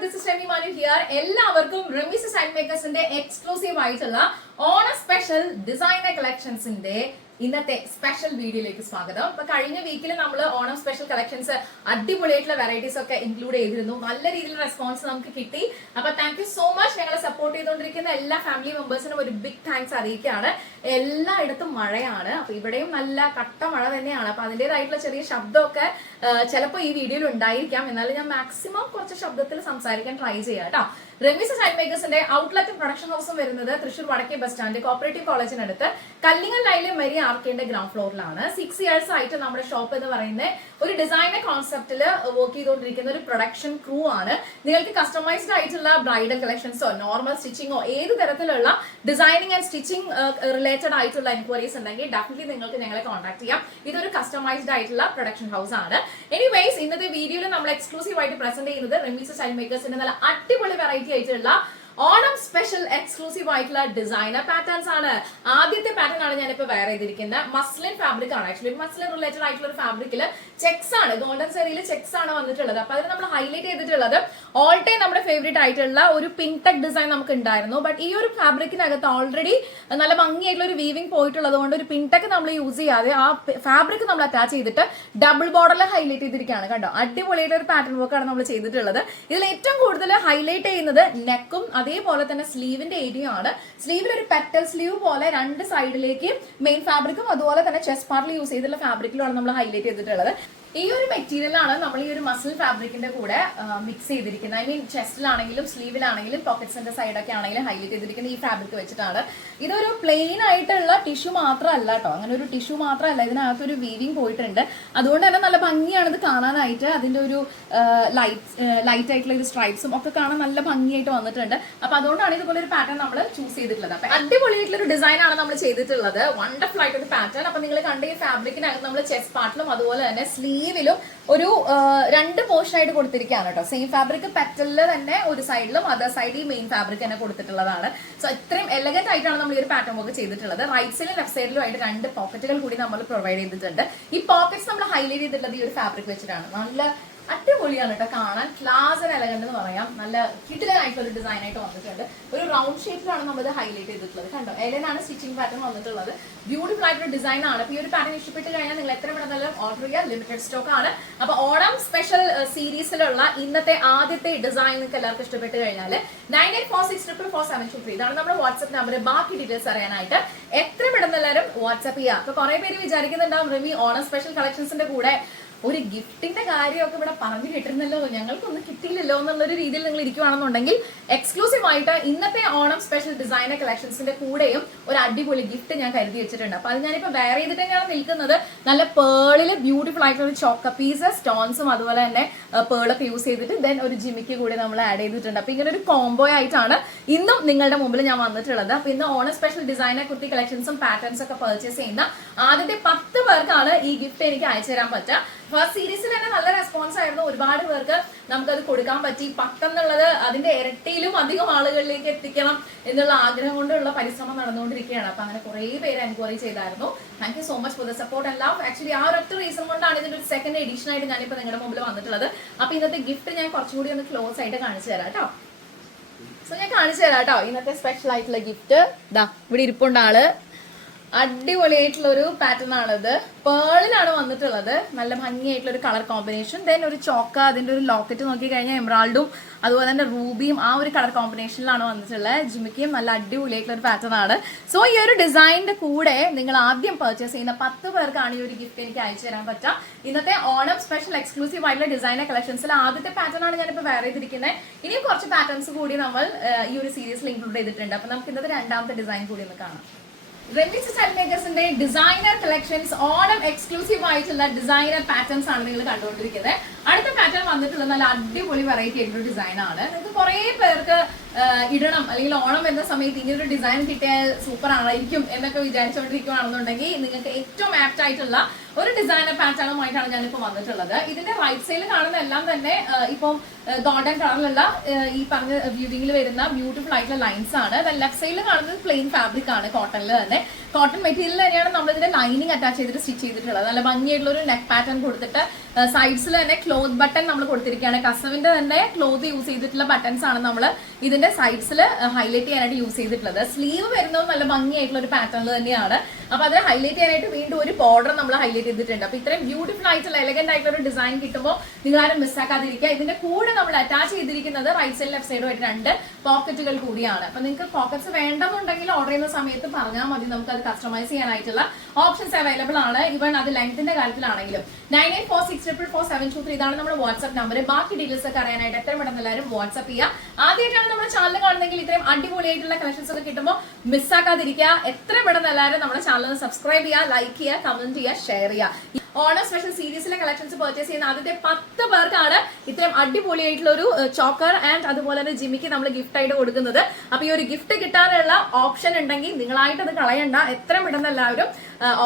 This is Shemi Manu here എല്ലാവർക്കും റെമിസ് side മേക്കേഴ്സിന്റെ exclusive ആയിട്ടുള്ള ഓണ സ്പെഷ്യൽ ഡിസൈനർ കളക്ഷൻസിന്റെ ഇന്നത്തെ സ്പെഷ്യൽ വീഡിയോയിലേക്ക് സ്വാഗതം. അപ്പൊ കഴിഞ്ഞ വീക്കിൽ നമ്മൾ ഓണം സ്പെഷ്യൽ കളക്ഷൻസ് അടിപൊളിയായിട്ടുള്ള വെറൈറ്റീസ് ഒക്കെ ഇൻക്ലൂഡ് ചെയ്തിരുന്നു. നല്ല രീതിയിൽ റെസ്പോൺസ് നമുക്ക് കിട്ടി. അപ്പൊ താങ്ക് യു സോ മച്ച് ഞങ്ങളെ സപ്പോർട്ട് ചെയ്തുകൊണ്ടിരിക്കുന്ന എല്ലാ ഫാമിലി മെമ്പേഴ്സിനും ഒരു ബിഗ് താങ്ക്സ് അറിയിക്കുകയാണ്. എല്ലായിടത്തും മഴയാണ്. അപ്പൊ ഇവിടെയും നല്ല കട്ട മഴ തന്നെയാണ്. അപ്പൊ അതിന്റെതായിട്ടുള്ള ചെറിയ ശബ്ദമൊക്കെ ചിലപ്പോൾ ഈ വീഡിയോയിൽ ഉണ്ടായിരിക്കാം. എന്നാലും ഞാൻ മാക്സിമം കുറച്ച് ശബ്ദത്തിൽ സംസാരിക്കാൻ ട്രൈ ചെയ്യാം കേട്ടോ. റെമിസ് സൈഡ് മേക്കേഴ്സിന്റെ ഔട്ട്ലെറ്റും പ്രൊഡക്ഷൻ ഹൗസും വരുന്നത് തൃശൂർ വടക്കേ ബസ് സ്റ്റാൻഡ് കോപ്പറേറ്റീവ് കോളേജിനടുത്ത് കല്ലിങ്ങൽ ലൈനിലെ മെരി ആർക്കേന്റെ ഗ്രൗണ്ട് ഫ്ലോറിലാണ് സിക്സ് ഇയേഴ്സ് ആയിട്ട് നമ്മുടെ ഷോപ്പ് എന്ന് പറയുന്ന ഒരു ഡിസൈനർ കോൺസെപ്റ്റിൽ വർക്ക് ചെയ്തുകൊണ്ടിരിക്കുന്ന ഒരു പ്രൊഡക്ഷൻ ക്രൂ ആണ്. നിങ്ങൾക്ക് കസ്റ്റമൈസ്ഡ് ആയിട്ടുള്ള ബ്രൈഡൽ കളക്ഷൻസോ നോർമൽ സ്റ്റിച്ചിങ്ങോ ഏത് തരത്തിലുള്ള ഡിസൈനിങ് ആൻഡ് സ്റ്റിച്ചിങ് റിലേറ്റഡ് ആയിട്ടുള്ള എൻക്വയറീസ് ഉണ്ടെങ്കിൽ ഡെഫിനറ്റ്ലി നിങ്ങൾക്ക് ഞങ്ങളെ കോൺടാക്ട് ചെയ്യാം. ഇതൊരു കസ്റ്റമൈസ്ഡ് ആയിട്ടുള്ള പ്രൊഡക്ഷൻ ഹൗസ് ആണ്. എനിവേസ് ഇന്നത്തെ വീഡിയോയിൽ നമ്മൾ എക്സ്ക്ലൂസീവ് ആയിട്ട് പ്രസന്റ് ചെയ്യുന്നത് റെമീസ് സ്റ്റൈൽ മേക്കേഴ്സിന്റെ നല്ല അടിപൊളി വെറൈറ്റി ആയിട്ടുള്ള ഓണം സ്പെഷ്യൽ എക്സ്ക്ലൂസീവ് ആയിട്ടുള്ള ഡിസൈനർ പാറ്റേൺസ് ആണ്. ആദ്യത്തെ പാറ്റേൺ ആണ് ഇപ്പോൾ വെയർ ചെയ്തിരിക്കുന്നത്. മസ്ലിൻ ഫാബ്രിക് ആണ്. ആക്ച്വലി മസ്ലിൻ റിലേറ്റഡ് ആയിട്ടുള്ള ഒരു ഫാബ്രിക്കിൽ ചെക്സ് ആണ്. ഗോൾഡൻ സെറിയിൽ ചെക്സ് ആണ് വന്നിട്ടുള്ളത്. അപ്പൊ അതിൽ നമ്മൾ ഹൈലൈറ്റ് ചെയ്തിട്ടുള്ളത് ഓൾ ടൈം നമ്മുടെ ഫേവറേറ്റ് ആയിട്ടുള്ള ഒരു പിങ്ക് ടെക് ഡിസൈൻ നമുക്ക് ഉണ്ടായിരുന്നു ബട്ട് ഈ ഒരു ഫാബ്രിക്കിനകത്ത് ഓൾറെഡി നല്ല ഭംഗിയായിട്ടുള്ള ഒരു വീവിംഗ് പോയിട്ടുള്ളത് കൊണ്ട് ഒരു പിങ്ക് ടെക് നമ്മൾ യൂസ് ചെയ്യാതെ ആ ഫാബ്രിക് നമ്മൾ അറ്റാച്ച് ചെയ്തിട്ട് ഡബിൾ ബോർഡറിൽ ഹൈലൈറ്റ് ചെയ്തിരിക്കുകയാണ്. കണ്ടോ? അടിപൊളിയായിട്ട് ഒരു പാറ്റേൺ വർക്കാണ് നമ്മൾ ചെയ്തിട്ടുള്ളത്. ഇതിൽ ഏറ്റവും കൂടുതൽ ഹൈലൈറ്റ് ചെയ്യുന്നത് നെക്കും അതേപോലെ തന്നെ സ്ലീവിന്റെ ഏരിയ ആണ്. സ്ലീവിൽ ഒരു പെറ്റൽ സ്ലീവ് പോലെ രണ്ട് സൈഡിലേക്ക് മെയിൻ ഫാബ്രിക്കും അതുപോലെ തന്നെ ചെസ്റ്റ് പാർട്ടിൽ യൂസ് ചെയ്തിട്ടുള്ള ഫാബ്രിക്കിലാണ് നമ്മൾ ഹൈലൈറ്റ് ചെയ്തിട്ടുള്ളത്. ഈ ഒരു മെറ്റീരിയലാണ് നമ്മൾ ഈ ഒരു മസിൽ ഫാബ്രിക്കിന്റെ കൂടെ മിക്സ് ചെയ്തിരിക്കുന്നത്. ഐ മീൻ ചെസ്റ്റിലാണെങ്കിലും സ്ലീവിലാണെങ്കിലും പോക്കറ്റ്സിന്റെ സൈഡൊക്കെ ആണെങ്കിലും ഹൈലൈറ്റ് ചെയ്തിരിക്കുന്ന ഈ ഫാബ്രിക് വെച്ചിട്ടാണ്. ഇതൊരു പ്ലെയിൻ ആയിട്ടുള്ള ടിഷ്യൂ മാത്രമല്ല കേട്ടോ അങ്ങനെ ഒരു ടിഷ്യൂ മാത്രമല്ല ഇതിനകത്ത് ഒരു വീവിങ് പോയിട്ടുണ്ട്. അതുകൊണ്ട് തന്നെ നല്ല ഭംഗിയാണ് ഇത് കാണാനായിട്ട്. അതിന്റെ ഒരു ലൈറ്റ് ലൈറ്റ് ആയിട്ടുള്ള ഒരു സ്ട്രൈപ്സും ഒക്കെ കാണാൻ നല്ല ഭംഗിയായിട്ട് വന്നിട്ടുണ്ട്. അപ്പൊ അതുകൊണ്ടാണ് ഇതുപോലെ ഒരു പാറ്റേൺ നമ്മൾ ചൂസ് ചെയ്തിട്ടുള്ളത്. അപ്പൊ അടിപൊളിയായിട്ടുള്ള ഒരു ഡിസൈൻ ആണ് നമ്മൾ ചെയ്തിട്ടുള്ളത്. വണ്ടർഫുൾ ആയിട്ടൊരു പാറ്റേൺ അപ്പൊ നിങ്ങൾ കണ്ട ഈ ഫാബ്രിക്കിനകത്ത് നമ്മൾ ചെസ്റ്റ് പാർട്ടിലും അതുപോലെ തന്നെ സ്ലീവിലും ഒരു രണ്ട് പോർഷൻ ആയിട്ട് കൊടുത്തിരിക്കുകയാണ് കേട്ടോ. സെയിം ഫാബ്രിക് പെറ്റലിൽ തന്നെ ഒരു സൈഡിലും അതർ സൈഡിൽ മെയിൻ ഫാബ്രിക് തന്നെ കൊടുത്തിട്ടുള്ളതാണ്. സോ ഇത്രയും എലഗന്റ് ആയിട്ടാണ് നമ്മൾ ഈ ഒരു പാറ്റേൺ വർക്ക് ചെയ്തിട്ടുള്ളത്. റൈറ്റ് സൈഡിലും ലെഫ്റ്റ് സൈഡിലും ആയിട്ട് രണ്ട് പോക്കറ്റുകൾ കൂടി നമ്മൾ പ്രൊവൈഡ് ചെയ്തിട്ടുണ്ട്. ഈ പോക്കറ്റ്സ് നമ്മൾ ഹൈലൈറ്റ് ചെയ്തിട്ടുള്ളത് ഈ ഒരു ഫാബ്രിക് വെച്ചിട്ടാണ്. നല്ല അടിപൊളിയാണ് കേട്ടോ. കാണാൻ ക്ലാസ് ആൻഡ് എലഗന്റ് എന്ന് പറയാം. നല്ല കിടിലനായിട്ടുള്ള ഒരു ഡിസൈൻ ആയിട്ട് വന്നിട്ടുണ്ട്. ഒരു റൗണ്ട് ഷേപ്പിലാണ് നമ്മൾ ഇത് ഹൈലൈറ്റ് ചെയ്തിട്ടുള്ളത്. കണ്ടോ? എലനാണ് സ്റ്റിച്ചിങ് പാറ്റേൺ വന്നിട്ടുള്ളത്. ബ്യൂട്ടിഫുൾ ആയിട്ടുള്ള ഡിസൈൻ ആണ്. ഈ ഒരു പാറ്റേൺ ഇഷ്ടപ്പെട്ട് കഴിഞ്ഞാൽ നിങ്ങൾ എത്ര വേണമെങ്കിലും ഓർഡർ ചെയ്യുക. ലിമിറ്റഡ് സ്റ്റോക്ക് ആണ്. അപ്പൊ ഓണം സ്പെഷ്യൽ സീരീസിലുള്ള ഇന്നത്തെ ആദ്യത്തെ ഡിസൈൻ നിങ്ങൾക്ക് എല്ലാവർക്കും ഇഷ്ടപ്പെട്ട് കഴിഞ്ഞാൽ nine eight four six triple four seven two three ഇതാണ് നമ്മുടെ വാട്സ്ആപ്പ് നമ്പർ ബാക്കി ഡീറ്റെയിൽസ് അറിയാനായിട്ട് എത്ര പെട്ടെന്ന് എല്ലാവരും വാട്സ്ആപ്പ് ചെയ്യുക. അപ്പൊ കുറെ പേര് വിചാരിക്കുന്നുണ്ടാവും റിമി ഓണം സ്പെഷ്യൽ കളക്ഷൻസിന്റെ കൂടെ ഒരു ഗിഫ്റ്റിന്റെ കാര്യമൊക്കെ ഇവിടെ പറഞ്ഞു കിട്ടുന്നല്ലോ ഞങ്ങൾക്കൊന്നും കിട്ടിയില്ലല്ലോ എന്നുള്ളൊരു രീതിയിൽ നിങ്ങൾ ഇരിക്കുവാണെന്നുണ്ടെങ്കിൽ എക്സ്ക്ലൂസീവ് ആയിട്ട് ഇന്നത്തെ ഓണം സ്പെഷ്യൽ ഡിസൈനർ കളക്ഷൻസിന്റെ കൂടെയും ഒരു അടിപൊളി ഗിഫ്റ്റ് ഞാൻ കരുതി വെച്ചിട്ടുണ്ട്. അപ്പൊ അത് ഞാനിപ്പോ വേറെ ചെയ്തിട്ട് തന്നെയാണ് നിൽക്കുന്നത്. നല്ല പേളിൽ ബ്യൂട്ടിഫുൾ ആയിട്ടുള്ള ചോക്ക പീസ് സ്റ്റോൺസും അതുപോലെ തന്നെ പേളൊക്കെ യൂസ് ചെയ്തിട്ട് ദെൻ ഒരു ജിമിക്ക് കൂടി നമ്മൾ ആഡ് ചെയ്തിട്ടുണ്ട്. അപ്പൊ ഇങ്ങനെ ഒരു കോംബോ ആയിട്ടാണ് ഇന്നും നിങ്ങളുടെ മുമ്പിൽ ഞാൻ വന്നിട്ടുള്ളത്. അപ്പൊ ഇന്ന് ഓണം സ്പെഷ്യൽ ഡിസൈനർ കുർത്തി കളക്ഷൻസും പാറ്റേൺസ് ഒക്കെ പർച്ചേസ് ചെയ്യുന്ന ആദ്യത്തെ പത്ത് പേർക്കാണ് ഈ ഗിഫ്റ്റ് എനിക്ക് അയച്ചു തരാൻ പറ്റുക. ഫസ്റ്റ് സീരീസിൽ തന്നെ നല്ല റെസ്പോൺസ് ആയിരുന്നു. ഒരുപാട് പേർക്ക് നമുക്കത് കൊടുക്കാൻ പറ്റി. പത്തെന്നുള്ളത് അതിന്റെ ഇരട്ടിയിലും അധികം ആളുകളിലേക്ക് എത്തിക്കണം എന്നുള്ള ആഗ്രഹം കൊണ്ടുള്ള പരിശ്രമം നടന്നുകൊണ്ടിരിക്കുകയാണ്. അപ്പൊ അങ്ങനെ കുറെ പേര് എൻക്വയറി ചെയ്തായിരുന്നു. Thank you so much for the support and love actually ആ ഒരൊറ്റ റീസൺ കൊണ്ടാണ് ഇതിന്റെ ഒരു സെക്കൻഡ് എഡിഷൻ ആയിട്ട് ഞാനിപ്പോ നിങ്ങളുടെ മുമ്പിൽ വന്നിട്ടുള്ളത്. അപ്പൊ ഇന്നത്തെ ഗിഫ്റ്റ് ഞാൻ കുറച്ചുകൂടി ഒന്ന് ക്ലോസ് ആയിട്ട് കാണിച്ചു തരാം കേട്ടോ. സോ ഞാൻ കാണിച്ചു തരാം കേട്ടോ. ഇന്നത്തെ സ്പെഷ്യൽ ആയിട്ടുള്ള ഗിഫ്റ്റ് ദാ ഇവിടെ ഇരിപ്പുണ്ട് ആൾ. അടിപൊളിയായിട്ടുള്ള ഒരു പാറ്റേൺ ആണിത് പേളിലാണ് വന്നിട്ടുള്ളത്. നല്ല ഭംഗിയായിട്ടുള്ള ഒരു കളർ കോമ്പിനേഷൻ ദെൻ ഒരു ചോക്ക അതിന്റെ ഒരു ലോക്കറ്റ് നോക്കി കഴിഞ്ഞാൽ എംറാൾഡും അതുപോലെ തന്നെ റൂബിയും ആ ഒരു കളർ കോമ്പിനേഷനിലാണ് വന്നിട്ടുള്ളത് ജിമിക്കും നല്ല അടിപൊളിയായിട്ടുള്ള ഒരു പാറ്റേൺ ആണ്. സോ ഈ ഒരു ഡിസൈനിന്റെ കൂടെ നിങ്ങൾ ആദ്യം പർച്ചേസ് ചെയ്യുന്ന പത്ത് പേർക്കാണ് ഈ ഒരു ഗിഫ്റ്റ് എനിക്ക് അയച്ചു തരാൻ പറ്റുക. ഇന്നത്തെ ഓണം സ്പെഷ്യൽ എക്സ്ക്ലൂസീവ് ആയിട്ടുള്ള ഡിസൈനർ കളക്ഷൻസിൽ ആദ്യത്തെ പാറ്റേൺ ആണ് ഞാനിപ്പോൾ വേറെ ചെയ്തിരിക്കുന്നത് ഇനിയും കുറച്ച് പാറ്റേൺസ് കൂടി നമ്മൾ ഈ ഒരു സീരീസിൽ ഇൻക്ലൂഡ് ചെയ്തിട്ടുണ്ട്. അപ്പൊ നമുക്ക് ഇന്നത്തെ രണ്ടാമത്തെ ഡിസൈൻ കൂടി ഒന്ന് കാണാം. റെമിക്സ് സ്റ്റൈൽ മേക്കേഴ്സിന്റെ ഡിസൈനർ കളക്ഷൻസ് ഓണം എക്സ്ക്ലൂസീവ് ആയിട്ടുള്ള ഡിസൈനർ പാറ്റേൺസ് ആണ് നിങ്ങൾ കണ്ടുകൊണ്ടിരിക്കുന്നത്. അടുത്ത പാറ്റേൺ വന്നിട്ടുള്ള നല്ല അടിപൊളി വെറൈറ്റി ആയിട്ടുള്ള ഡിസൈൻ ആണ്. നിങ്ങൾക്ക് കുറെ പേർക്ക് ഇടണം അല്ലെങ്കിൽ ഓണം എന്ന സമയത്ത് ഇങ്ങനെ ഒരു ഡിസൈൻ കിട്ടിയാൽ സൂപ്പർ ആയിരിക്കും എന്നൊക്കെ വിചാരിച്ചുകൊണ്ടിരിക്കുകയാണെന്നുണ്ടെങ്കിൽ നിങ്ങൾക്ക് ഏറ്റവും ആപ്റ്റ് ആയിട്ടുള്ള ഒരു ഡിസൈനർ പാറ്റേണുമായിട്ടാണ് ഞാനിപ്പോൾ വന്നിട്ടുള്ളത്. ഇതിന്റെ റൈറ്റ് സൈഡിൽ കാണുന്ന എല്ലാം തന്നെ ഇപ്പം ഗോൾഡൻ കളറിലുള്ള ഈ പറഞ്ഞ വ്യൂവിംഗിൽ വരുന്ന ബ്യൂട്ടിഫുൾ ആയിട്ടുള്ള ലൈൻസ് ആണ്. ലെഫ്റ്റ് സൈഡിൽ കാണുന്നത് പ്ലെയിൻ ഫാബ്രിക് ആണ് കോട്ടണിൽ തന്നെ. കോട്ടൺ മെറ്റീരിയൽ തന്നെയാണ് നമ്മൾ ഇതിന്റെ ലൈനിങ് അറ്റാച്ച് ചെയ്തിട്ട് സ്റ്റിച്ച് ചെയ്തിട്ടുള്ളത്. നല്ല ഭംഗിയായിട്ടുള്ള ഒരു നെക്ക് പാറ്റേൺ കൊടുത്തിട്ട് സൈഡ്സിൽ തന്നെ ക്ലോത്ത് ബട്ടൺ നമ്മൾ കൊടുത്തിരിക്കുകയാണ്. കസവിന്റെ തന്നെ ക്ലോത്ത് യൂസ് ചെയ്തിട്ടുള്ള ബട്ടൺസ് ആണ് നമ്മൾ ഇതിന്റെ സൈഡ്സിൽ ഹൈലൈറ്റ് ചെയ്യാനായിട്ട് യൂസ് ചെയ്തിട്ടുള്ളത്. സ്ലീവ് വരുന്നത് നല്ല ഭംഗിയായിട്ടുള്ള ഒരു പാറ്റേണിൽ തന്നെയാണ്. അപ്പൊ അത് ഹൈലൈറ്റ് ചെയ്യാനായിട്ട് വീണ്ടും ഒരു ബോർഡർ നമ്മൾ ഹൈലൈറ്റ് ചെയ്തിട്ടുണ്ട്. അപ്പൊ ഇത്രയും ബ്യൂട്ടിഫുൾ ആയിട്ടുള്ള എലഗന്റ് ആയിട്ടുള്ള ഒരു ഡിസൈൻ കിട്ടുമ്പോൾ നിങ്ങൾ ആരും മിസ്സാക്കാതിരിക്കുക ഇതിന്റെ കൂടെ നമ്മൾ അറ്റാച്ച് ചെയ്തിരിക്കുന്നത് റൈറ്റ് സൈഡ് ലെഫ്റ്റ് സൈഡും ആയിട്ട് രണ്ട് പോക്കറ്റുകൾ കൂടിയാണ്. അപ്പൊ നിങ്ങൾക്ക് പോക്കറ്റ്സ് വേണ്ടെന്നുണ്ടെങ്കിൽ ഓർഡർ ചെയ്യുന്ന സമയത്ത് പറഞ്ഞാൽ മതി. നമുക്ക് അത് കസ്റ്റമൈസ് ചെയ്യാനായിട്ടുള്ള ഓപ്ഷൻസ് അവൈലബിൾ ആണ്. ഇവൺ അത് ലെങ്ത്തിന്റെ കാര്യത്തിലാണെങ്കിലും. Nine eight four six triple four seven two three ഇതാണ് നമ്മുടെ വാട്സ്ആപ്പ് നമ്പർ ബാക്കി ഡീറ്റെയിൽസ് ഒക്കെ അറിയാനായിട്ട് എത്രയും പെട്ടെന്ന് എല്ലാവരും വാട്സ്ആപ്പ് ചെയ്യുക ആദ്യമായിട്ടാണ് നമ്മുടെ ചാനൽ കാണുന്നെങ്കിൽ ഇത്രയും അടിപൊളിയായിട്ടുള്ള കളക്ഷൻസ് ഒക്കെ കിട്ടുമ്പോൾ മിസ്സാക്കാതിരിക്കുക എത്രയും പെട്ടെന്ന് എല്ലാവരും നമ്മുടെ ചാനൽ സബ്സ്ക്രൈബ് ചെയ്യുക ലൈക്ക് ചെയ്യുക കമന്റ് ചെയ്യുക ഷെയർ ചെയ്യുക. ഓണം സ്പെഷ്യൽ സീരീസിലെ കളക്ഷൻസ് പർച്ചേസ് ചെയ്യുന്ന ആദ്യത്തെ പത്ത് പേർക്കാണ് ഇത്രയും അടിപൊളിയായിട്ടുള്ള ഒരു ചോക്കർ ആൻഡ് അതുപോലെ തന്നെ ജിമ്മിക്ക് നമ്മൾ ഗിഫ്റ്റ് ആയിട്ട് കൊടുക്കുന്നത്. അപ്പൊ ഈ ഒരു ഗിഫ്റ്റ് കിട്ടാനുള്ള ഓപ്ഷൻ ഉണ്ടെങ്കിൽ നിങ്ങളായിട്ട് അത് കളയണ്ട. എത്രയും പെട്ടെന്ന് എല്ലാവരും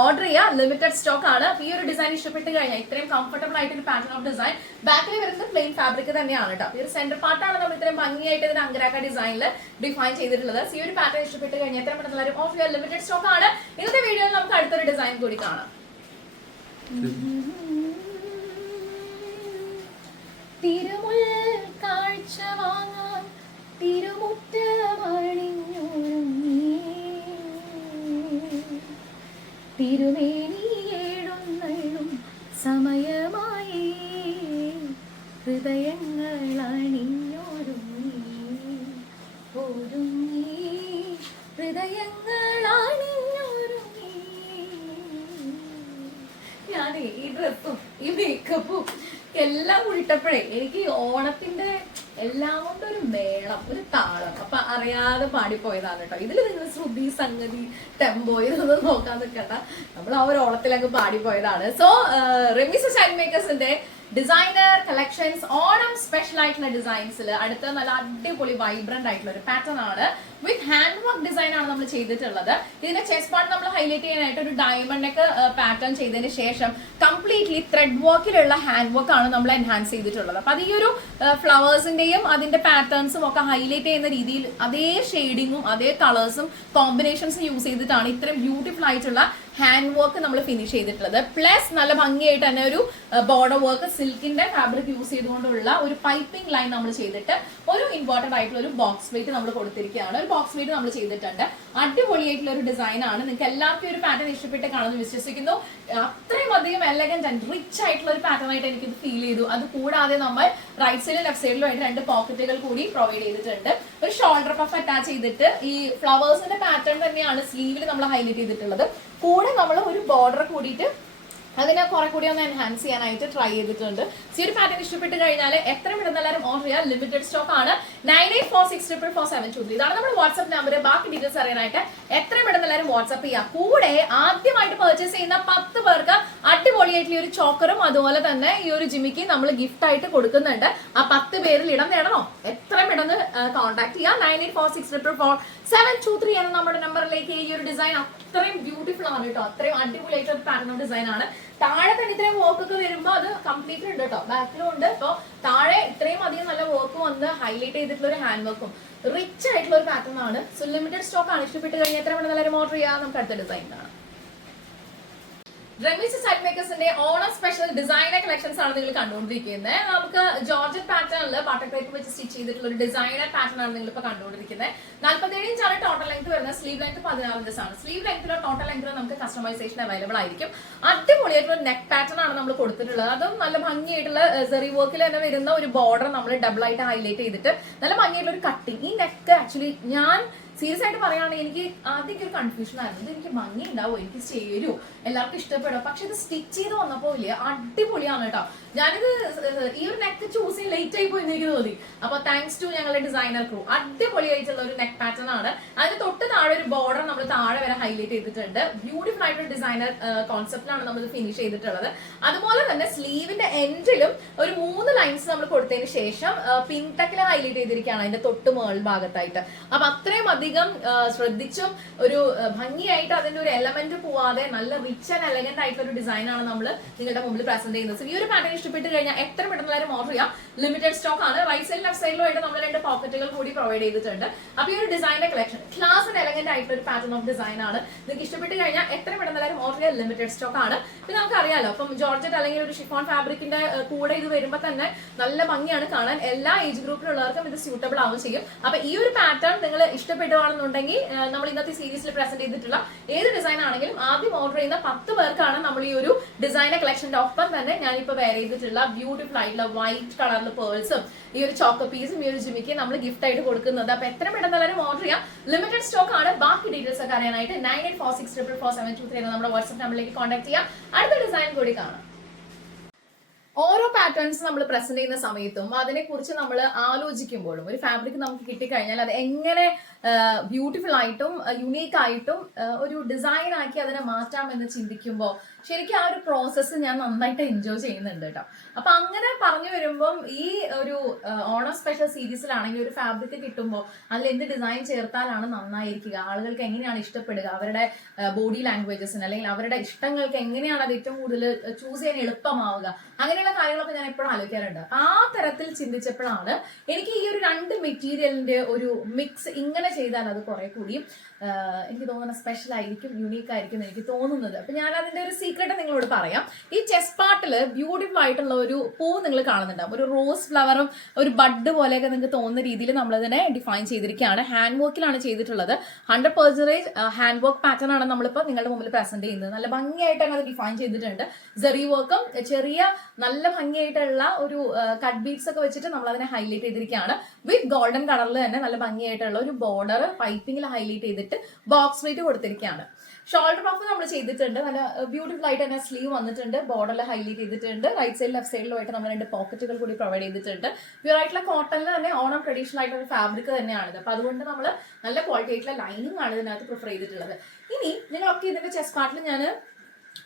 ഓർഡർ ചെയ്യുക. ലിമിറ്റഡ് സ്റ്റോക്ക് ആണ്. ഈ ഒരു ഡിസൈൻ ഇഷ്ടപ്പെട്ട് കഴിഞ്ഞാൽ ഇത്രയും കംഫർട്ടബിൾ ആയിട്ടൊരു പാറ്റേൺ ഓഫ് ഡിസൈൻ ബാക്കിൽ വരുന്നത് പ്ലെയിൻ ഫാബ്രിക് തന്നെയാണ് കേട്ടോ ഈ ഒരു സെന്റർ പാർട്ടാണ് നമ്മൾ ഇത്രയും ഭംഗിയായിട്ട് ഇതിന്റെ അങ്കരാക്ക ഡിസൈനിൽ ഡിഫൈൻ ചെയ്തിട്ടുള്ളത്. ഈ ഒരു പാറ്റേൺ ഇഷ്ടപ്പെട്ട് കഴിഞ്ഞാൽ എത്രയും പെട്ടെന്ന് ഓഫ് യുവർ ലിമിറ്റഡ് സ്റ്റോക്ക് ആണ്. ഇന്നത്തെ വീഡിയോയിൽ നമുക്ക് അടുത്തൊരു ഡിസൈൻ കൂടി കാണാം. തിരുമുൽ കാഴ്ച വാങ്ങാൻ തിരുമുറ്റമണിഞ്ഞൊരുങ്ങി ഓണത്തിന്റെ എല്ലാം കൊണ്ട് ഒരു മേളം ഒരു താളം. അപ്പൊ അറിയാതെ പാടിപ്പോയതാണ് കേട്ടോ. ഇതിൽ നിങ്ങൾ ശ്രുതി സംഗതി ടെമ്പോ ഇതൊന്നും നോക്കാൻ നിൽക്കണ്ട നമ്മൾ ആ ഒരു ഓണത്തിലങ്ങ് പാടിപ്പോയതാണ്. സോ റെമിസ് ഷൈൻ മേക്കേഴ്സിന്റെ ഡിസൈനർ കളക്ഷൻസ് ഓണം സ്പെഷ്യൽ ആയിട്ടുള്ള ഡിസൈൻസിൽ അടുത്ത നല്ല അടിപൊളി വൈബ്രന്റ് ആയിട്ടുള്ള ഒരു പാറ്റേൺ ആണ്. വിത്ത് ഹാൻഡ് വർക്ക് ഡിസൈൻ ആണ് നമ്മൾ ചെയ്തിട്ടുള്ളത്. ഇതിന്റെ ചെസ്റ്റ് പാർട്ട് നമ്മൾ ഹൈലൈറ്റ് ചെയ്യാനായിട്ട് ഒരു ഡയമണ്ട് ഒക്കെ പാറ്റേൺ ചെയ്തതിന് ശേഷം കംപ്ലീറ്റ്ലി ത്രെഡ് വർക്കിലുള്ള ഹാൻഡ് വർക്ക് ആണ് നമ്മൾ എൻഹാൻസ് ചെയ്തിട്ടുള്ളത്. അപ്പൊ അത് ഈ ഒരു ഫ്ലവേഴ്സിന്റെയും അതിന്റെ പാറ്റേൺസും ഒക്കെ ഹൈലൈറ്റ് ചെയ്യുന്ന രീതിയിൽ അതേ ഷെയ്ഡിങ്ങും അതേ കളേഴ്സും കോമ്പിനേഷൻസും യൂസ് ചെയ്തിട്ടാണ് ഇത്രയും ബ്യൂട്ടിഫുൾ ആയിട്ടുള്ള ഹാൻഡ് വർക്ക് നമ്മൾ ഫിനിഷ് ചെയ്തിട്ടുള്ളത്. പ്ലസ് നല്ല ഭംഗിയായിട്ട് തന്നെ ഒരു ബോർഡർ വർക്ക് സിൽക്കിന്റെ ഫാബ്രിക് യൂസ് ചെയ്തുകൊണ്ടുള്ള ഒരു പൈപ്പിംഗ് ലൈൻ നമ്മൾ ചെയ്തിട്ട് ഒരു ഇമ്പോർട്ടന്റ് ആയിട്ടുള്ള ഒരു ബോക്സ് വെയിറ്റ് നമ്മൾ കൊടുത്തിരിക്കുകയാണ്. ഒരു ബോക്സ് വെയിറ്റ് നമ്മൾ ചെയ്തിട്ടുണ്ട്. അടിപൊളിയായിട്ടുള്ള ഒരു ഡിസൈൻ ആണ്. നിങ്ങൾക്ക് എല്ലാവർക്കും ഒരു പാറ്റേൺ ഇഷ്ടപ്പെട്ട് കാണുമെന്ന് വിശ്വസിക്കുന്നു. അത്രയും അധികം എലഗന്റ് ആൻഡ് റിച്ച് ആയിട്ടുള്ള ഒരു പാറ്റേൺ ആയിട്ട് എനിക്ക് ഫീൽ ചെയ്തു. അത് കൂടാതെ നമ്മൾ റൈറ്റ് സൈഡിലും ലെഫ്റ്റ് സൈഡിലും ആയിട്ട് രണ്ട് പോക്കറ്റുകൾ കൂടി പ്രൊവൈഡ് ചെയ്തിട്ടുണ്ട്. ഒരു ഷോൾഡർ പഫ് അറ്റാച്ച് ചെയ്തിട്ട് ഈ ഫ്ലവേഴ്സിന്റെ പാറ്റേൺ തന്നെയാണ് സ്ലീവിൽ നമ്മൾ ഹൈലൈറ്റ് ചെയ്തിട്ടുള്ളത്. കൂടെ നമ്മൾ ഒരു ബോർഡർ കൂടിയിട്ട് അതിനെ കുറെ കൂടി ഒന്ന് എൻഹാൻസ് ചെയ്യാനായിട്ട് ട്രൈ ചെയ്തിട്ടുണ്ട്. സി ഒരു പാറ്റേൺ ഇഷ്ടപ്പെട്ട് കഴിഞ്ഞാൽ എത്ര പെട്ടെന്ന് എല്ലാവരും ഓർഡർ ചെയ്യാം ലിമിറ്റഡ് സ്റ്റോക്ക് ആണ്. Nine eight four six triple four seven two three ഇതാണ് നമ്മുടെ വാട്സ്ആപ്പ് നമ്പർ ബാക്കി ഡീറ്റെയിൽസ് അറിയാനായിട്ട് എത്ര പെട്ടെന്ന് എല്ലാവരും വാട്സ്ആപ്പ് ചെയ്യാം. കൂടെ ആദ്യമായിട്ട് പർച്ചേസ് ചെയ്യുന്ന പത്ത് പേർക്ക് അടിപൊളിയായിട്ടുള്ള ഈ ഒരു ചോക്കറും അതുപോലെ തന്നെ ഈ ഒരു ജിമിക്ക് നമ്മൾ ഗിഫ്റ്റ് ആയിട്ട് കൊടുക്കുന്നുണ്ട്. ആ പത്ത് പേരിൽ ഇടം നേടണോ? എത്ര പെട്ടെന്ന് കോൺടാക്ട് ചെയ്യാം. Nine eight four six triple four seven two three എന്ന നമ്മുടെ നമ്പറിലേക്ക് ഈ ഒരു ഡിസൈൻ അത്രയും ബ്യൂട്ടിഫുൾ ആണ് കേട്ടോ. അത്രയും അടിപൊളിയായിട്ട് ഒരു പാറ്റേൺ ഡിസൈൻ ആണ്. താഴെ തന്നെ ഇത്രയും വർക്ക് ഒക്കെ വരുമ്പോൾ അത് കംപ്ലീറ്റ് ഉണ്ട് കേട്ടോ ബാക്കിലും ഉണ്ട്. അപ്പോൾ താഴെ ഇത്രയും അധികം നല്ല വർക്ക് വന്ന് ഹൈലൈറ്റ് ചെയ്തിട്ടുള്ള ഒരു ഹാൻഡ് വർക്കും റിച്ച് ആയിട്ടുള്ള ഒരു പാറ്റേൺ ആണ്. സോ ലിമിറ്റഡ് സ്റ്റോക്ക് ആണ്. ഇഷ്ടപ്പെട്ട് കഴിഞ്ഞാൽ എത്ര വേണം നല്ലൊരു ഓർഡർ ചെയ്യാം. നമുക്ക് അടുത്ത ഡിസൈൻ കാണാം. റമീസ് സൈഡ് മേക്കേഴ്സിന്റെ ഓണം സ്പെഷ്യൽ ഡിസൈനർ കളക്ഷൻസ് ആണ് നിങ്ങൾ കണ്ടുകൊണ്ടിരിക്കുന്നത്. നമുക്ക് ജോർജൻ പാറ്റേണിൽ പാട്ടക്രേറ്റ് വെച്ച് സ്റ്റിച്ച് ചെയ്തിട്ടുള്ള ഒരു ഡിസൈനർ പാറ്റേൺ ആണ് നിങ്ങൾ ഇപ്പൊ കണ്ടുകൊണ്ടിരിക്കുന്നത് നാൽപ്പത്തേഴ് ഇഞ്ചാണ് ടോട്ടൽ ലെങ്ത് വരുന്നത്. സ്ലീവ് ലെങ്ത് പതിനാറ് ഇഞ്ചസ് ആണ്. സ്ലീവ് ലെങ്ത്തിലോ ടോട്ടൽ ലെങ്ത്തിലോ നമുക്ക് കസ്റ്റമൈസേഷൻ അവൈലബിൾ ആയിരിക്കും. അടിപൊളിയായിട്ടുള്ള നെക്ക് പാറ്റേൺ ആണ് നമ്മൾ കൊടുത്തിട്ടുള്ളത്. അതും നല്ല ഭംഗിയായിട്ടുള്ള സെറി വർക്കിൽ തന്നെ വരുന്ന ഒരു ബോർഡർ നമ്മൾ ഡബിൾ ആയിട്ട് ഹൈലൈറ്റ് ചെയ്തിട്ട് നല്ല ഭംഗിയായിട്ടുള്ള ഒരു കട്ടിങ് ഈ നെക്ക് ആക്ച്വലി ഞാൻ സീരിയസ് ആയിട്ട് പറയുകയാണെങ്കിൽ എനിക്ക് ആദ്യം ഒരു കൺഫ്യൂഷൻ ആയിരുന്നു. ഇത് എനിക്ക് ഭംഗി ഉണ്ടാവും എനിക്ക് ചേരുമോ എല്ലാവർക്കും ഇഷ്ടപ്പെടും. പക്ഷെ ഇത് സ്റ്റിച്ച് ചെയ്ത് വന്നപ്പോ ഇല്ലേ അടിപൊളിയാണ് കേട്ടോ. ഞാനിത് ഈ ഒരു നെക്ക് ചൂസ് ചെയ്യാൻ ലേറ്റ് ആയി പോയി എനിക്ക് തോന്നി. അപ്പൊ താങ്ക്സ് ടു ഞങ്ങളുടെ ഡിസൈനർ ക്രൂ അടിപൊളിയായിട്ടുള്ള ഒരു നെക്ക് പാറ്റേൺ ആണ്. അതിന് തൊട്ട് താഴെ ഒരു ബോർഡർ നമ്മൾ താഴെ വരെ ഹൈലൈറ്റ് ചെയ്തിട്ടുണ്ട്. ബ്യൂട്ടിഫുൾ ആയിട്ടുള്ള ഡിസൈനർ കോൺസെപ്റ്റിലാണ് നമ്മൾ ഫിനിഷ് ചെയ്തിട്ടുള്ളത്. അതുപോലെ തന്നെ സ്ലീവിന്റെ എൻഡിലും ഒരു മൂന്ന് ലൈൻസ് നമ്മൾ കൊടുത്തതിന് ശേഷം പിങ്ക് ടക്കിൽ ഹൈലൈറ്റ് ചെയ്തിരിക്കുകയാണ് അതിന്റെ തൊട്ട് മേൾ ഭാഗത്തായിട്ട്. അപ്പൊ അത്രയും അധികം ശ്രദ്ധിച്ചും ഒരു ഭംഗിയായിട്ട് അതിന്റെ ഒരു എലമെന്റ് പോവാതെ നല്ല റിച്ച് ആൻഡ് എലഗന്റ് ആയിട്ടുള്ള ഒരു ഡിസൈൻ ആണ് നമ്മൾ നിങ്ങളുടെ മുമ്പിൽ പ്രസന്റ് ചെയ്യുന്നത്. ഈ ഒരു പാറ്റേൺ ഇഷ്ടപ്പെട്ട് കഴിഞ്ഞാൽ എത്ര പെട്ടെന്നാലും ഓർഡർ ചെയ്യാം. ലിമിറ്റഡ് സ്റ്റോക്ക് ആണ്. റൈറ്റ് സൈഡിൽ ലെഫ്റ്റ് സൈഡിലുമായിട്ട് നമ്മൾ രണ്ട് പോക്കറ്റുകൾ കൂടി പ്രൊവൈഡ് ചെയ്തിട്ടുണ്ട്. അപ്പൊ ഈ ഒരു ഡിസൈനിന്റെ കളക്ഷൻ ക്ലാസ് ആൻഡ് എലഗന്റ് ആയിട്ടുള്ള ഒരു പാറ്റേൺ ഓഫ് ഡിസൈൻ ആണ്. നിങ്ങൾക്ക് ഇഷ്ടപ്പെട്ട് കഴിഞ്ഞാൽ എത്ര പെട്ടെന്നാലും ഓർഡർ ചെയ്യാം? ലിമിറ്റഡ് സ്റ്റോക്ക് ആണ്. പിന്നെ നമുക്ക് അറിയാലോ അപ്പം ജോർജറ്റ് അല്ലെങ്കിൽ ഒരു ഷിഫോൺ ഫാബ്രിക്കിന്റെ കൂടെ ഇത് വരുമ്പോൾ തന്നെ നല്ല ഭംഗിയാണ് കാണാൻ. എല്ലാ ഏജ് ഗ്രൂപ്പിലുള്ളവർക്കും ഇത് സ്യൂട്ടബിൾ ആവും ചെയ്യും. അപ്പൊ ഈ ഒരു പാറ്റേൺ നിങ്ങൾ ഇഷ്ടപ്പെടുകയാണെന്നുണ്ടെങ്കിൽ ഏഹ്, നമ്മൾ ഇന്നത്തെ സീരീസിൽ പ്രസന്റ് ചെയ്തിട്ടുള്ള ഏത് ഡിസൈൻ ആണെങ്കിലും ആദ്യം ഓർഡർ ചെയ്യുന്ന പത്ത് പേർക്കാണ് നമ്മൾ ഈ ഒരു ഡിസൈനർ കളക്ഷന്റെ ഒപ്പം തന്നെ ഞാനിപ്പോ വെയർ ചെയ്തിട്ടുള്ള ബ്യൂട്ടിഫുൾ ആയിട്ടുള്ള വൈറ്റ് കളറിൽ പേഴ്സും ഈ ഒരു ചോക്ക പീസും ഈ ഒരു ജിമിക്ക് നമ്മൾ ഗിഫ്റ്റ് ആയിട്ട് കൊടുക്കുന്നത്. അപ്പൊ എത്ര പെട്ടെന്ന് എല്ലാവരും ഓർഡർ ചെയ്യാം. ലിമിറ്റഡ് സ്റ്റോക്ക് ആണ്. ബാക്കി ഡീറ്റെയിൽസ് ഒക്കെ അറിയാനായിട്ട് nine eight four six triple four seven two three നമ്മുടെ വാട്സ്ആപ്പ് നമ്പറിലേക്ക് കോൺടാക്ട് ചെയ്യാം. അടുത്ത ഡിസൈൻ കൂടി കാണാം. ഓരോ പാറ്റേൺസ് നമ്മൾ പ്രസന്റ് ചെയ്യുന്ന സമയത്തും അതിനെക്കുറിച്ച് നമ്മൾ ആലോചിക്കുമ്പോഴും ഒരു ഫാബ്രിക് നമുക്ക് കിട്ടിക്കഴിഞ്ഞാൽ അത് എങ്ങനെ ബ്യൂട്ടിഫുൾ ആയിട്ടും യുണീക്ക് ആയിട്ടും ഒരു ഡിസൈൻ ആക്കി അതിനെ മാറ്റാം എന്ന് ചിന്തിക്കുമ്പോൾ ശരിക്കും ആ ഒരു പ്രോസസ്സ് ഞാൻ നന്നായിട്ട് എൻജോയ് ചെയ്യുന്നുണ്ട് കേട്ടോ. അപ്പൊ അങ്ങനെ പറഞ്ഞു വരുമ്പം ഈ ഒരു ഓണർ ഓണം സ്പെഷ്യൽ സീരീസിലാണെങ്കിൽ ഒരു ഫാബ്രിക് കിട്ടുമ്പോൾ അതിൽ എന്ത് ഡിസൈൻ ചേർത്താലാണ് നന്നായിരിക്കുക? ആളുകൾക്ക് എങ്ങനെയാണ് ഇഷ്ടപ്പെടുക? അവരുടെ ബോഡി ലാംഗ്വേജസിന് അല്ലെങ്കിൽ അവരുടെ ഇഷ്ടങ്ങൾക്ക് എങ്ങനെയാണ് അത് ഏറ്റവും കൂടുതൽ ചൂസ് ചെയ്യാൻ എളുപ്പമാവുക? അങ്ങനെയുള്ള കാര്യങ്ങളൊക്കെ ഞാൻ എപ്പോഴും ആലോചിക്കാറുണ്ട്. ആ തരത്തിൽ ചിന്തിച്ചപ്പോഴാണ് എനിക്ക് ഈ ഒരു രണ്ട് മെറ്റീരിയലിന്റെ ഒരു മിക്സ് ഇങ്ങനെ ചെയ്താൽ അത് കുറെ കൂടി എനിക്ക് തോന്നുന്ന സ്പെഷ്യൽ ആയിരിക്കും യുണീക്ക് ആയിരിക്കും എനിക്ക് തോന്നുന്നത്. അപ്പൊ ഞാൻ അതിന്റെ ഒരു സീക്രട്ട് നിങ്ങളോട് പറയാം. ഈ ചെസ് പാർട്ടിൽ ബ്യൂട്ടിഫുൾ ആയിട്ടുള്ള ഒരു പൂ നിങ്ങൾ കാണുന്നുണ്ടാവും. ഒരു റോസ് ഫ്ലവറും ഒരു ബഡ് പോലെയൊക്കെ നിങ്ങൾക്ക് തോന്നുന്ന രീതിയിൽ നമ്മളതിനെ ഡിഫൈൻ ചെയ്തിരിക്കുകയാണ്. ഹാൻഡ് വർക്കിലാണ് ചെയ്തിട്ടുള്ളത്. Hundred percentage hand work pattern ആണ് നമ്മളിപ്പോൾ നിങ്ങളുടെ മുമ്പിൽ പ്രസന്റ് ചെയ്യുന്നത്. നല്ല ഭംഗിയായിട്ടാണ് അത് ഡിഫൈൻ ചെയ്തിട്ടുണ്ട്. സെറി വർക്കും ചെറിയ നല്ല ഭംഗിയായിട്ടുള്ള ഒരു കട്ട് ബീഡ്സ് ഒക്കെ വെച്ചിട്ട് നമ്മൾ അതിനെ ഹൈലൈറ്റ് ചെയ്തിരിക്കുകയാണ്. വിത്ത് ഗോൾഡൻ കളറിൽ തന്നെ നല്ല ഭംഗിയായിട്ടുള്ള ഒരു ബോർഡർ പൈപ്പിംഗിൽ ഹൈലൈറ്റ് ചെയ്തിട്ട് ബോക്സ് വെയിറ്റ് കൊടുത്തിരിക്കുകയാണ്. ഷോൾഡർ പഫ് നമ്മൾ ചെയ്തിട്ടുണ്ട്. നല്ല ബ്യൂട്ടിഫുൾ ആയിട്ട് തന്നെ സ്ലീവ് വന്നിട്ടുണ്ട്. ബോർഡറിൽ ഹൈലൈറ്റ് ചെയ്തിട്ടുണ്ട്. റൈറ്റ് സൈഡിൽ ലെഫ്റ്റ് സൈഡിലുമായിട്ട് നമ്മൾ രണ്ട് പോക്കറ്റുകൾ കൂടി പ്രൊവൈഡ് ചെയ്തിട്ടുണ്ട്. പ്യൂർ ആയിട്ടുള്ള കോട്ടണിൽ തന്നെ ഓണം ട്രഡീഷണൽ ആയിട്ടുള്ള ഫാബ്രിക് തന്നെയാണിത്. അപ്പൊ അതുകൊണ്ട് നമ്മൾ നല്ല ക്വാളിറ്റി ആയിട്ടുള്ള ലൈനിങ് ആണ് ഇതിനകത്ത് പ്രിഫർ ചെയ്തിട്ടുള്ളത്. ഇനി നിങ്ങളൊക്കെ ഇതിന്റെ ചെസ്റ്റ് പാർട്ടിൽ ഞാൻ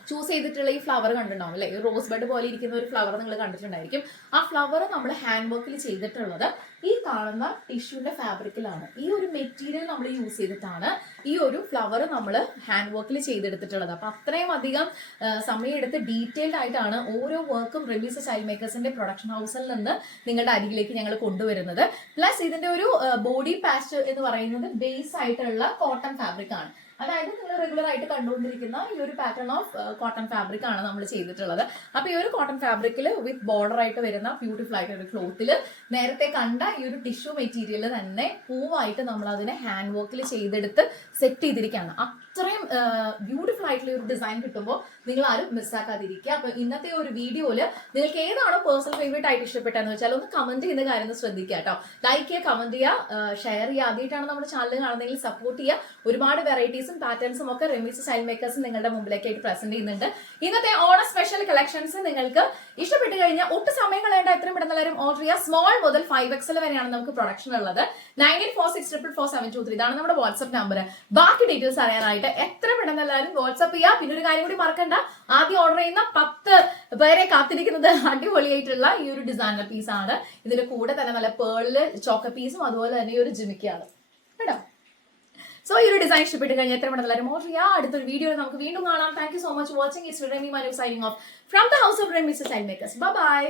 ചൂസ് ചെയ്തിട്ടുള്ള ഈ ഫ്ലവർ കണ്ടിട്ടുണ്ടാവും അല്ലെ? റോസ് ബഡ് പോലെ ഇരിക്കുന്ന ഒരു ഫ്ലവർ നിങ്ങൾ കണ്ടിട്ടുണ്ടായിരിക്കും. ആ ഫ്ലവർ നമ്മൾ ഹാൻഡ് വർക്കിൽ ചെയ്തിട്ടുള്ളത് ഈ കാണുന്ന ടിഷ്യൂന്റെ ഫാബ്രിക്കിലാണ് ഈ ഒരു മെറ്റീരിയൽ നമ്മൾ യൂസ് ചെയ്തിട്ടാണ് ഈ ഒരു ഫ്ലവർ നമ്മൾ ഹാൻഡ് വർക്കിൽ ചെയ്തെടുത്തിട്ടുള്ളത്. അപ്പൊ അത്രയും അധികം സമയമെടുത്ത് ഡീറ്റെയിൽഡ് ആയിട്ടാണ് ഓരോ വർക്കും റിലീസ് ചൈൽഡ് മേക്കേഴ്സിന്റെ പ്രൊഡക്ഷൻ ഹൗസിൽ നിന്ന് നിങ്ങളുടെ അരികിലേക്ക് ഞങ്ങൾ കൊണ്ടുവരുന്നത്. പ്ലസ് ഇതിന്റെ ഒരു ബോഡി പാസ്റ്റ് എന്ന് പറയുന്നത് ബേസ് ആയിട്ടുള്ള കോട്ടൺ ഫാബ്രിക് ആണ്. അതായത് നിങ്ങൾ റെഗുലർ ആയിട്ട് കണ്ടുകൊണ്ടിരിക്കുന്ന ഈ ഒരു പാറ്റേൺ ഓഫ് കോട്ടൺ ഫാബ്രിക് ആണ് നമ്മൾ ചെയ്തിട്ടുള്ളത്. അപ്പൊ ഈ ഒരു കോട്ടൺ ഫാബ്രിക്കിൽ വിത്ത് ബോർഡർ ആയിട്ട് വരുന്ന ബ്യൂട്ടിഫുൾ ആയിട്ട് ഒരു ക്ലോത്തിൽ നേരത്തെ കണ്ട ഈ ഒരു ടിഷ്യൂ മെറ്റീരിയൽ തന്നെ പൂവായിട്ട് നമ്മൾ അതിനെ ഹാൻഡ് വർക്കിൽ ചെയ്തെടുത്ത് സെറ്റ് ചെയ്തിരിക്കുകയാണ്. അത്രയും ബ്യൂട്ടിഫുൾ ആയിട്ടുള്ള ഒരു ഡിസൈൻ കിട്ടുമ്പോൾ നിങ്ങൾ ആരും മിസ്സാക്കാതിരിക്കുക അപ്പൊ ഇന്നത്തെ ഒരു വീഡിയോയിൽ നിങ്ങൾക്ക് ഏതാണോ പേഴ്സണൽ ഫേവറേറ്റ് ആയിട്ട് ഇഷ്ടപ്പെട്ടതെന്ന് വെച്ചാൽ ഒന്ന് കമന്റ് ചെയ്യുന്ന കാര്യം ഒന്ന് ശ്രദ്ധിക്കുക കേട്ടോ. ലൈക്ക് ചെയ്യുക കമന്റ് ചെയ്യുക ഷെയർ ചെയ്യുക. ആദ്യമായിട്ടാണ് നമ്മുടെ ചാനൽ കാണുന്നതെങ്കിൽ സപ്പോർട്ട് ചെയ്യുക. ഒരുപാട് വെറൈറ്റീസും പാറ്റേൺസും ഒക്കെ റെമീസ് സ്റ്റൈൽ മേക്കേഴ്സ് നിങ്ങളുടെ മുമ്പിലേക്ക് ആയിട്ട് പ്രസന്റ് ചെയ്യുന്നുണ്ട്. ഇന്നത്തെ ഓണ സ്പെഷ്യൽ കളക്ഷൻസ് നിങ്ങൾക്ക് ഇഷ്ടപ്പെട്ട് കഴിഞ്ഞാൽ ഒട്ടും സമയം കളയേണ്ട എത്രയും പെട്ടെന്ന് ഓർഡർ ചെയ്യുക. സ്മോൾ മുതൽ ഫൈവ് എക്സൽ വരെയാണ് നമുക്ക് പ്രൊഡക്ഷൻ ഉള്ളത്. Nine eight four six triple four seven two three ഇതാണ് നമ്മുടെ വാട്സ്ആപ്പ് നമ്പർ ബാക്കി ഡീറ്റെയിൽസ് അറിയാനായിട്ട് എത്ര പെട്ടെന്ന് എല്ലാവരും വാട്സ്ആപ്പ് ചെയ്യുക പിന്നെ ഒരു കാര്യം കൂടി മറക്കണ്ട. ആദ്യം ഓർഡർ ചെയ്യുന്ന പത്ത് പേരെ കാത്തിരിക്കുന്നത് അടിപൊളിയായിട്ടുള്ള ഈ ഒരു ഡിസൈനർ പീസ് ആണ്. ഇതിന്റെ കൂടെ തന്നെ നല്ല പേളിൽ ചോക്ക പീസും അതുപോലെ തന്നെ ഈ ഒരു ജിമിക്കാണ് കേട്ടോ? സോ ഈ ഒരു ഡിസൈൻ ഇഷ്ടപ്പെട്ട് കഴിഞ്ഞാൽ എത്ര പെട്ടെന്ന് എല്ലാവരും ഓർഡർ ചെയ്യുക അടുത്തൊരു വീഡിയോ നമുക്ക് വീണ്ടും കാണാം. Thank you so much watching is Remi Manu signing off from the house of Remi style makers bye